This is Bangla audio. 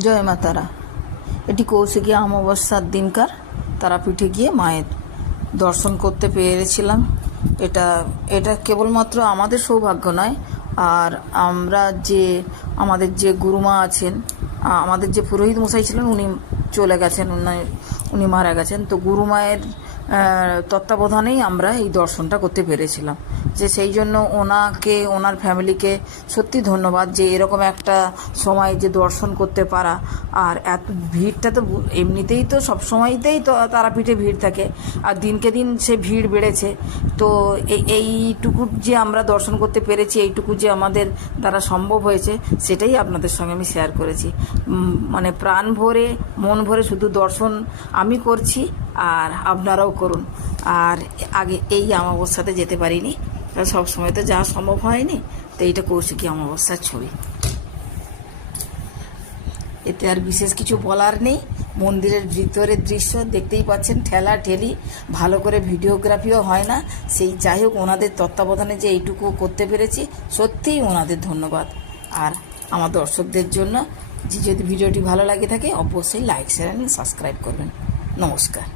জয় মা তারা। এটি কৌশিকী অমাবস্যার দিনকার তারাপীঠে গিয়ে মায়ের দর্শন করতে পেরেছিলাম। এটা কেবলমাত্র আমাদের সৌভাগ্য নয়, আর আমাদের যে গুরুমা আছেন, আমাদের যে পুরোহিত মশাই ছিলেন, উনি চলে গেছেন, উনি মারা গেছেন। তো গুরুমায়ের তত্ত্বাবধানেই আমরা এই দর্শনটা করতে পেরেছিলাম। যে সেই জন্য ওনার ফ্যামিলিকে সত্যি ধন্যবাদ, যে এরকম একটা সময় যে দর্শন করতে পারা। আর এত ভিড়টা তো এমনিতেই তো সব সময়তেই তো তারাপীঠে ভিড় থাকে, আর দিনকে দিন সে ভিড় বেড়েছে। তো এইটুকু যে আমরা দর্শন করতে পেরেছি, এইটুকু যে আমাদের দ্বারা সম্ভব হয়েছে, সেটাই আপনাদের সঙ্গে আমি শেয়ার করেছি। মানে প্রাণ ভরে, মন ভরে শুধু দর্শন আমি করছি, আর আপনারাও করুন। আর আগে এই অমাবস্যাতে যেতে পারিনি, সব সময় তো যাওয়া সম্ভব হয়নি। তো এইটা কৌশিকী অমাবস্যার ছবি। এতে আর বিশেষ কিছু বলার নেই। মন্দিরের ভিতরের দৃশ্য দেখতেই পাচ্ছেন, ঠেলা ঠেলি, ভালো করে ভিডিওগ্রাফিও হয় না। সেই যাই হোক, ওনাদের তত্ত্বাবধানে যে এইটুকু করতে পেরেছি, সত্যিই ওনাদের ধন্যবাদ। আর আমার দর্শকদের জন্য, যদি ভিডিওটি ভালো লাগে থাকে, অবশ্যই লাইক, শেয়ার এবং সাবস্ক্রাইব করবেন। নমস্কার।